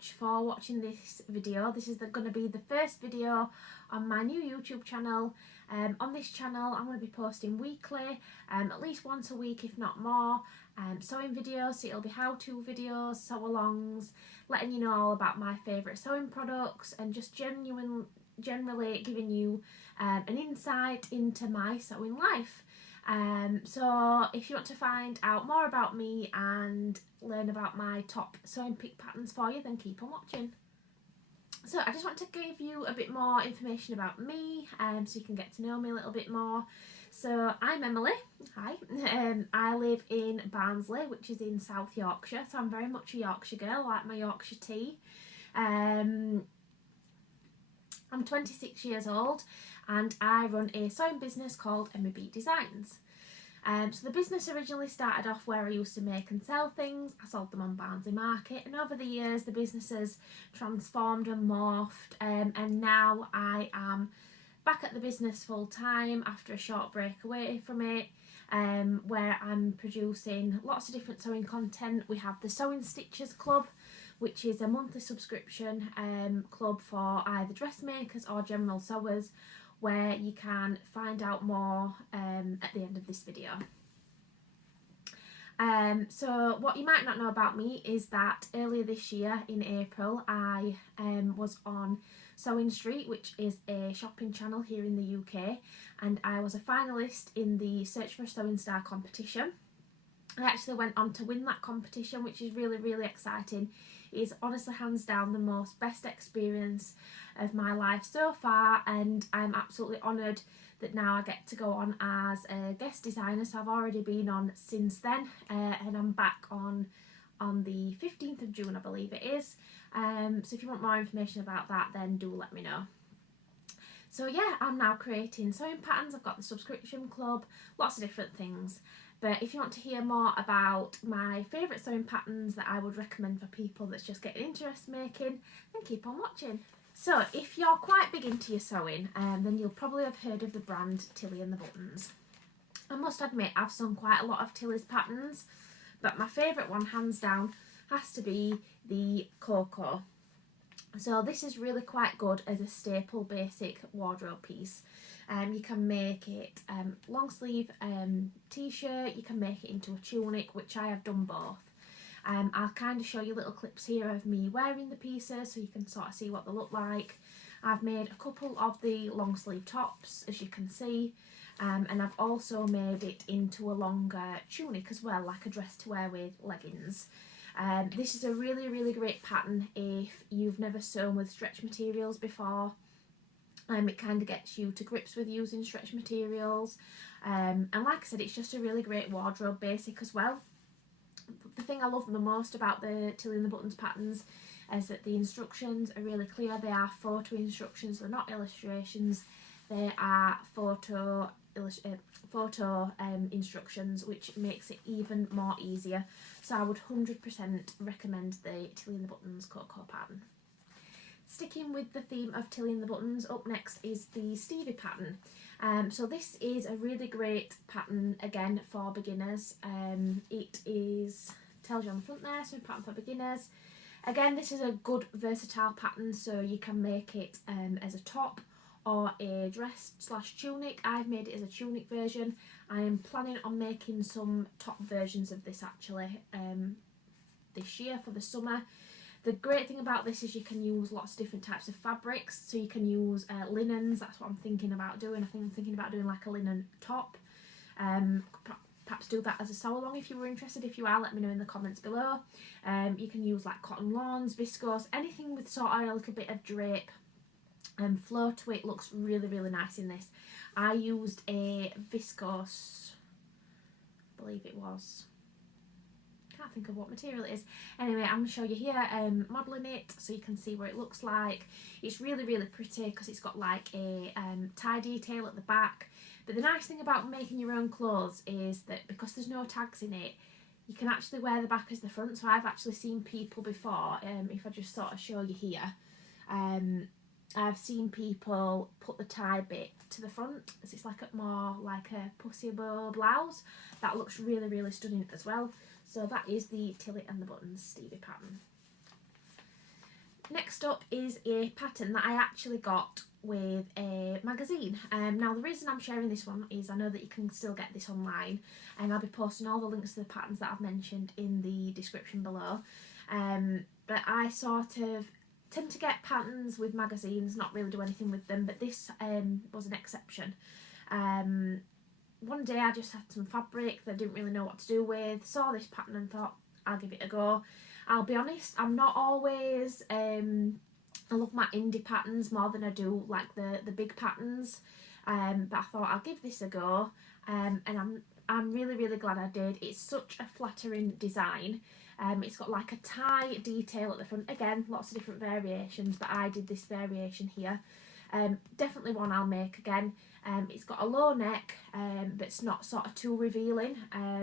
much for watching this video. This is going to be the first video on my new YouTube channel. On this channel I'm going to be posting weekly, at least once a week if not more, sewing videos. So it'll be how-to videos, sew-alongs, letting you know all about my favourite sewing products and just generally giving you an insight into my sewing life. So if you want to find out more about me and learn about my top sewing pick patterns for you, then keep on watching. So I just want to give you a bit more information about me, so you can get to know me a little bit more. So I'm Emily, hi. I live in Barnsley, which is in South Yorkshire, so I'm very much a Yorkshire girl. I like my Yorkshire tea. I'm 26 years old and I run a sewing business called MEB Designs. So the business originally started off where I used to make and sell things. I sold them on Barnsley Market, and over the years the business has transformed and morphed, and now I am back at the business full time after a short break away from it, where I'm producing lots of different sewing content. We have the Sewing Stitches Club, which is a monthly subscription club for either dressmakers or general sewers, where you can find out more at the end of this video. So what you might not know about me is that earlier this year in April I was on Sewing Street, which is a shopping channel here in the UK, and I was a finalist in the Search for a Sewing Star competition. I actually went on to win that competition, which is really exciting. It is honestly hands down the best experience of my life so far, and I'm absolutely honoured that now I get to go on as a guest designer. So I've already been on since then, and I'm back on the 15th of June, I believe it is. So if you want more information about that, then do let me know. So yeah, I'm now creating sewing patterns. I've got the subscription club, lots of different things. But if you want to hear more about my favourite sewing patterns that I would recommend for people that's just getting into dressmaking, then keep on watching. So if you're quite big into your sewing, then you'll probably have heard of the brand Tilly and the Buttons. I must admit I've sewn quite a lot of Tilly's patterns, but my favourite one hands down has to be the Coco. So this is really quite good as a staple basic wardrobe piece. You can make it long sleeve t-shirt, you can make it into a tunic, which I have done both. I'll kind of show you little clips here of me wearing the pieces so you can sort of see what they look like. I've made a couple of the long sleeve tops, as you can see, and I've also made it into a longer tunic as well, like a dress to wear with leggings. This is a really great pattern if you've never sewn with stretch materials before. It kind of gets you to grips with using stretch materials, and like I said, it's just a really great wardrobe basic as well. The thing I love the most about the Tilly and the Buttons patterns is that the instructions are really clear. They are photo instructions, they're not illustrations, they are photo instructions, which makes it even more easier. So I would 100% recommend the Tilly and the Buttons Coco pattern. Sticking with the theme of Tilly and the Buttons, up next is the Stevie pattern. So this is a really great pattern again for beginners. It tells you on the front there, so pattern for beginners. Again, this is a good versatile pattern, so you can make it as a top or a dress / tunic. I've made it as a tunic version. I am planning on making some top versions of this actually this year for the summer. The great thing about this is you can use lots of different types of fabrics, so you can use linens. That's what I'm thinking about doing. I think I'm thinking about doing like a linen top. Perhaps do that as a sew along if you were interested. If you are, let me know in the comments below. You can use like cotton lawns, viscose, anything with sort of a little bit of drape and flow to it looks really nice in this. I used a viscose, I believe it was, can't think of what material it is. Anyway, I'm going to show you here modelling it so you can see what it looks like. It's really pretty because it's got like a tie detail at the back. But the nice thing about making your own clothes is that because there's no tags in it, you can actually wear the back as the front. So I've actually seen people before, if I just sort of show you here, I've seen people put the tie bit to the front as it's like more like a pussy bow blouse. That looks really stunning as well. So that is the Tilly and the Buttons Stevie pattern. Next up is a pattern that I actually got with a magazine. Now the reason I'm sharing this one is I know that you can still get this online, and I'll be posting all the links to the patterns that I've mentioned in the description below. But I sort of tend to get patterns with magazines, not really do anything with them, but this was an exception. One day I just had some fabric that I didn't really know what to do with, saw this pattern and thought I'll give it a go. I'll be honest, I'm not always, I love my indie patterns more than I do like the big patterns, but I thought I'll give this a go, and I'm really glad I did. It's such a flattering design. It's got like a tie detail at the front, again lots of different variations, but I did this variation here. Definitely one I'll make again. It's got a low neck, but it's not sort of too revealing,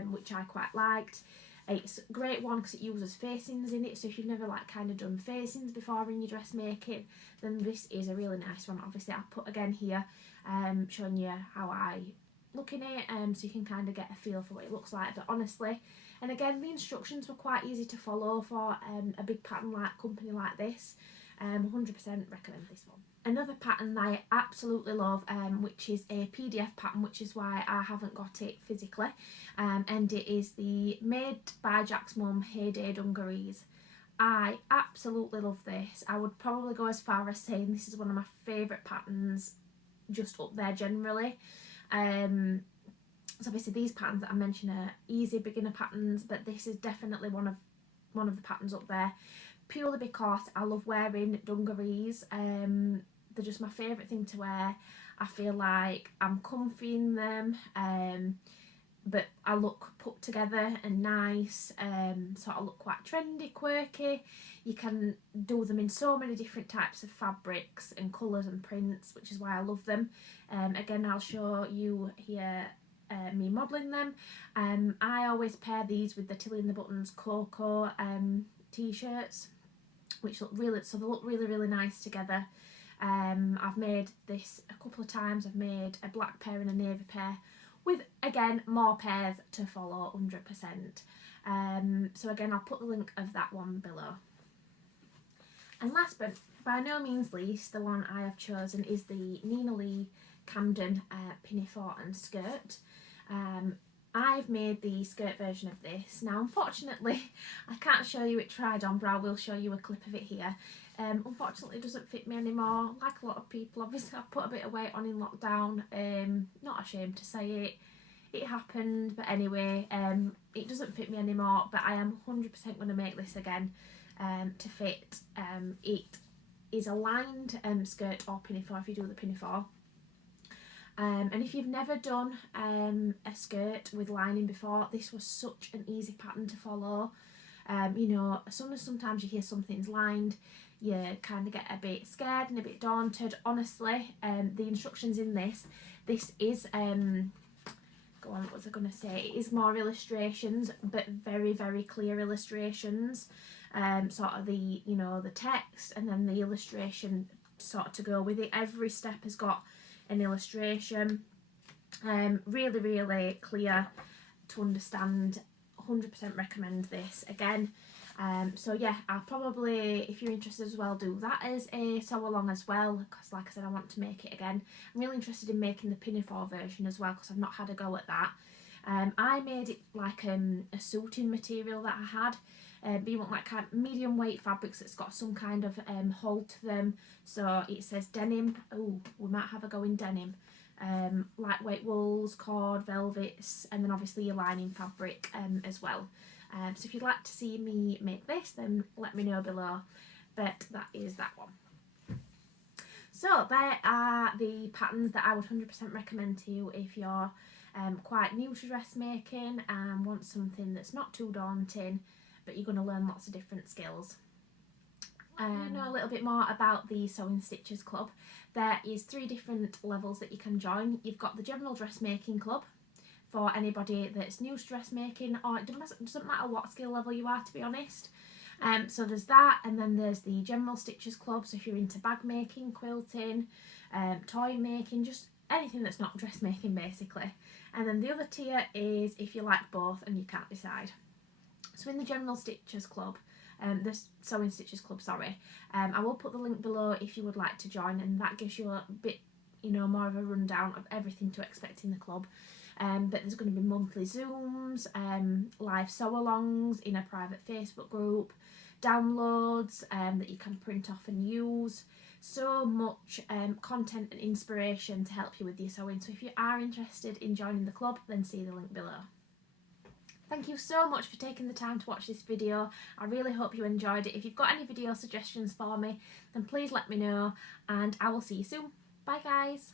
which I quite liked. It's a great one because it uses facings in it, so if you've never like kind of done facings before in your dressmaking, then this is a really nice one. Obviously I'll put again here, showing you how I look in it, so you can kind of get a feel for what it looks like. But honestly, and again the instructions were quite easy to follow for a big pattern like company like this. 100% recommend this one. Another pattern that I absolutely love, which is a PDF pattern, which is why I haven't got it physically, and it is the Made by Jack's Mum Hayday Dungarees. I absolutely love this. I would probably go as far as saying this is one of my favourite patterns, just up there generally. So obviously these patterns that I mentioned are easy beginner patterns, but this is definitely one of the patterns up there, purely because I love wearing dungarees. They're just my favourite thing to wear. I feel like I'm comfy in them, but I look put together and nice, sort of look quite trendy, quirky. You can do them in so many different types of fabrics and colours and prints, which is why I love them. Again, I'll show you here me modelling them. I always pair these with the Tilly and the Buttons Coco t-shirts, which look really nice together. I've made this a couple of times. I've made a black pair and a navy pair, with again more pairs to follow 100%. So again, I'll put the link of that one below. And last but by no means least, the one I have chosen is the Nina Lee Camden Pinafore and skirt. I've made the skirt version of this. Now unfortunately I can't show you it tried on, but I will show you a clip of it here. Unfortunately it doesn't fit me anymore, like a lot of people. Obviously I put a bit of weight on in lockdown, not ashamed to say it happened, but anyway, it doesn't fit me anymore, but I am 100% going to make this again to fit. It is a lined skirt or pinafore if you do the pinafore. And if you've never done a skirt with lining before, this was such an easy pattern to follow. You know, sometimes you hear something's lined, you kind of get a bit scared and a bit daunted. Honestly, the instructions in this is, go on, what was I going to say? It is more illustrations, but very clear illustrations. Sort of the, you know, the text and then the illustration sort of to go with it. Every step has got an illustration. Really clear to understand. 100% recommend this again. So yeah, I'll probably, if you're interested as well, do that as a sew along as well, because like I said, I want to make it again. I'm really interested in making the pinafore version as well, because I've not had a go at that. I made it like a suiting material that I had, but you want like kind of medium weight fabrics that's got some kind of hold to them. So it says denim. Oh, we might have a go in denim. Lightweight wools, cord, velvets, and then obviously your lining fabric as well. So if you'd like to see me make this, then let me know below, but that is that one. So there are the patterns that I would 100% recommend to you if you're quite new to dressmaking and want something that's not too daunting, but you're going to learn lots of different skills. You know a little bit more about the Sewing Stitches Club. There is 3 different levels that you can join. You've got the General Dressmaking Club for anybody that's new to dressmaking, or it doesn't matter what skill level you are, to be honest. So there's that, and then there's the General Stitches Club, so if you're into bag making, quilting, toy making, just anything that's not dressmaking basically. And then the other tier is if you like both and you can't decide. So in the General Stitches Club, the Sewing Stitches Club, sorry. I will put the link below if you would like to join, and that gives you a bit, you know, more of a rundown of everything to expect in the club. But there's going to be monthly Zooms, live sew-alongs in a private Facebook group, downloads that you can print off and use. So much content and inspiration to help you with your sewing. So if you are interested in joining the club, then see the link below. Thank you so much for taking the time to watch this video. I really hope you enjoyed it. If you've got any video suggestions for me, then please let me know, and I will see you soon. Bye guys.